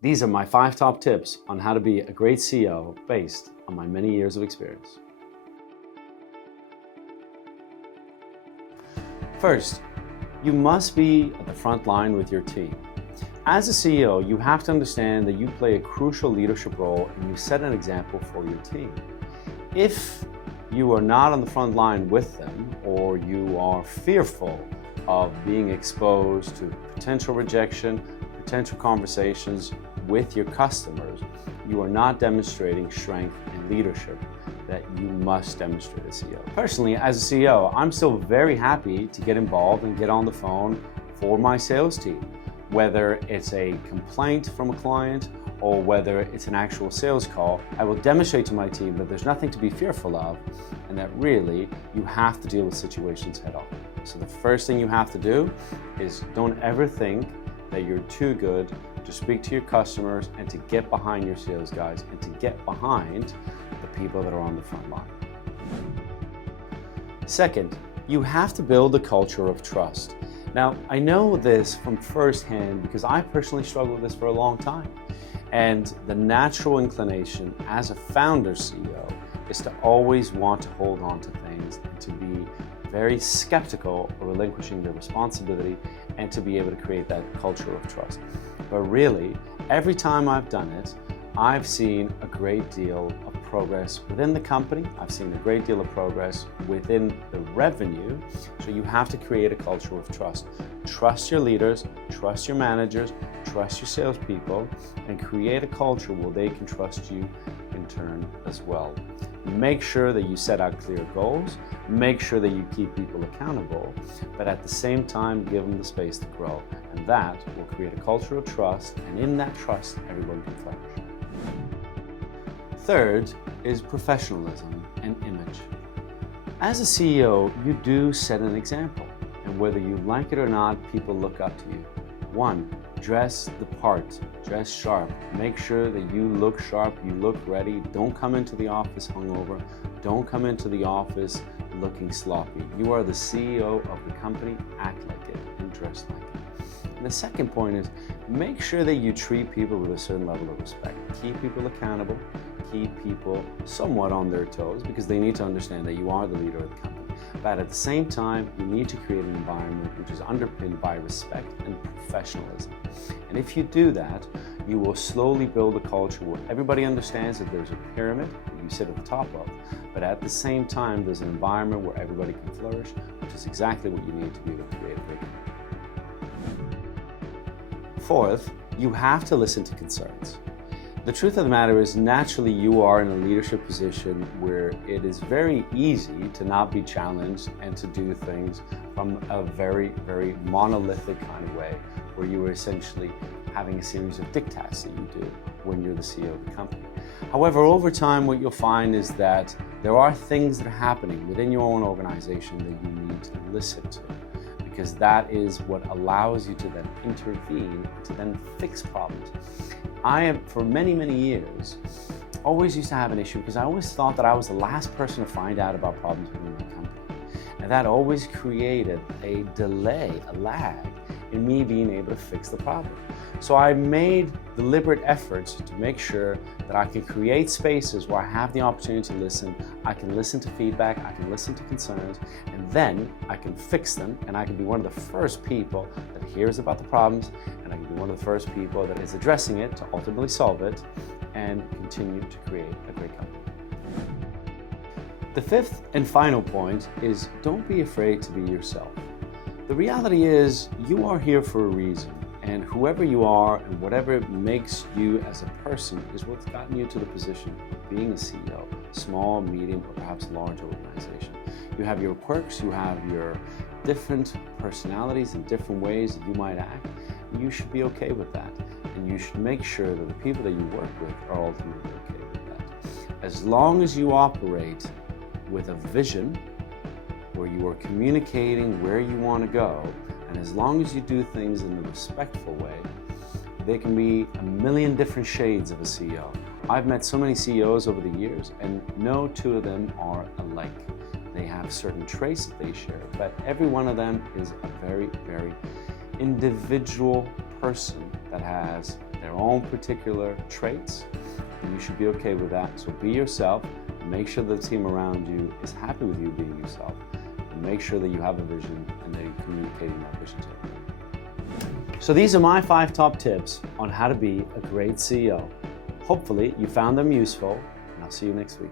These are my 5 top tips on how to be a great CEO based on my many years of experience. First, you must be at the front line with your team. As a CEO, you have to understand that you play a crucial leadership role and you set an example for your team. If you are not on the front line with them, or you are fearful of being exposed to potential rejection, potential conversations with your customers, you are not demonstrating strength and leadership that you must demonstrate as CEO. Personally, as a CEO, I'm still very happy to get involved and get on the phone for my sales team, whether it's a complaint from a client or whether it's an actual sales call. I will demonstrate to my team that there's nothing to be fearful of and that really you have to deal with situations head on. So the first thing you have to do is don't ever think that you're too good to speak to your customers and to get behind your sales guys and to get behind the people that are on the front line. Second, you have to build a culture of trust. Now, I know this from firsthand because I personally struggled with this for a long time. And the natural inclination as a founder CEO is to always want to hold on to things and to be very skeptical of relinquishing their responsibility and to be able to create that culture of trust. But really, every time I've done it, I've seen a great deal of progress within the company. I've seen a great deal of progress within the revenue. So you have to create a culture of trust. Trust your leaders, trust your managers, trust your salespeople, and create a culture where they can trust you in turn as well. Make sure that you set out clear goals, make sure that you keep people accountable, but at the same time, give them the space to grow. And that will create a culture of trust, and in that trust, everyone can flourish. Third is professionalism and image. As a CEO, you do set an example, and whether you like it or not, people look up to you. 1, dress the part, dress sharp. Make sure that you look sharp, you look ready. Don't come into the office hungover. Don't come into the office looking sloppy. You are the CEO of the company, act like it and dress like it. And the second point is make sure that you treat people with a certain level of respect. Keep people accountable, keep people somewhat on their toes because they need to understand that you are the leader of the company. But at the same time, you need to create an environment which is underpinned by respect and professionalism. And if you do that, you will slowly build a culture where everybody understands that there's a pyramid that you sit at the top of, but at the same time, there's an environment where everybody can flourish, which is exactly what you need to be able to create a great company. Fourth, you have to listen to concerns. The truth of the matter is, naturally, you are in a leadership position where it is very easy to not be challenged and to do things from a very, very monolithic kind of way, where you are essentially having a series of diktats that you do when you're the CEO of the company. However, over time, what you'll find is that there are things that are happening within your own organization that you need to listen to, because that is what allows you to then intervene, to then fix problems. I have, for many, many years, always used to have an issue because I always thought that I was the last person to find out about problems within my company. And that always created a delay, a lag, in me being able to fix the problem. So I made deliberate efforts to make sure that I can create spaces where I have the opportunity to listen. I can listen to feedback, I can listen to concerns, and then I can fix them, and I can be one of the first people that hears about the problems, and I can be one of the first people that is addressing it to ultimately solve it and continue to create a great company. The fifth and final point is don't be afraid to be yourself. The reality is you are here for a reason, and whoever you are and whatever makes you as a person is what's gotten you to the position of being a CEO, small, medium, or perhaps large organization. You have your quirks, you have your different personalities and different ways that you might act. You should be okay with that, and you should make sure that the people that you work with are ultimately okay with that. As long as you operate with a vision where you are communicating where you want to go, and as long as you do things in a respectful way, there can be a million different shades of a CEO. I've met so many CEOs over the years, and no two of them are alike. They have certain traits that they share, but every one of them is a very, very individual person that has their their own particular traits, and you should be okay with that. So be yourself, make sure the team around you is happy with you being yourself, and make sure that you have a vision and that you're communicating that vision to them. So these are my 5 top tips on how to be a great CEO. Hopefully you found them useful, and I'll see you next week.